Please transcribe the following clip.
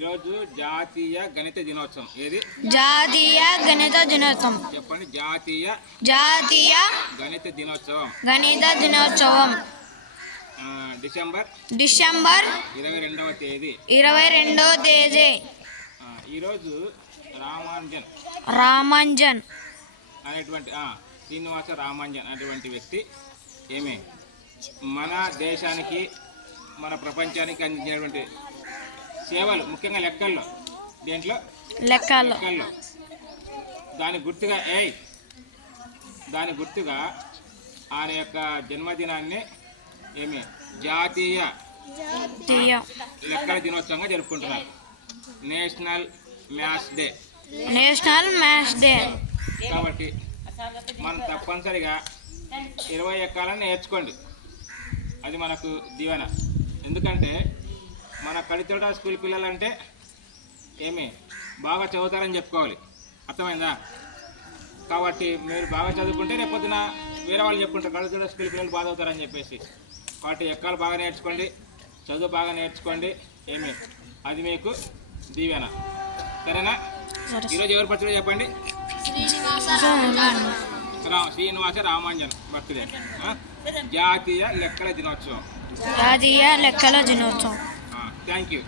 ఈరోజు జాతీయ గణిత దినోత్సవం. ఏది? జాతీయ గణిత దినోత్సవం. చెప్పండి. జాతీయ గణిత దినోత్సవం. డిసెంబర్ 22వ తేదీ. ఈరోజు రామాంజన్ అనేటువంటి శ్రీనివాస రామాంజన్ అనేటువంటి వ్యక్తి మన దేశానికి మన ప్రపంచానికి అందించినటువంటి సేవలు, ముఖ్యంగా లెక్కల్లో దాని గుర్తుగా ఆయన యొక్క జన్మదినాన్ని జాతీయ లెక్కల దినోత్సవంగా జరుపుకుంటున్నారు. National maths day. కాబట్టి మనం తప్పనిసరిగా 20 ఎక్కాలని నేర్చుకోండి. అది మనకు దీవెన. ఎందుకంటే మన కడితోట స్కూల్ పిల్లలంటే బాగా చదువుతారని చెప్పుకోవాలి. అర్థమైందా? కాబట్టి మీరు బాగా చదువుకుంటే రేపొద్దున వేరే వాళ్ళు చెప్పుకుంటారు కడితోట స్కూల్ పిల్లలు బాగా చదువుతారని చెప్పేసి. కాబట్టి ఎక్కాలు బాగా నేర్చుకోండి, చదువు బాగా నేర్చుకోండి. అది మీకు దీవెన. సరేనా? ఈరోజు ఎవరు బర్త్డే చెప్పండి? శ్రీనివాస రామాంజన్ బర్త్డే. జాతీయ లెక్కల దినోత్సవం. Thank you.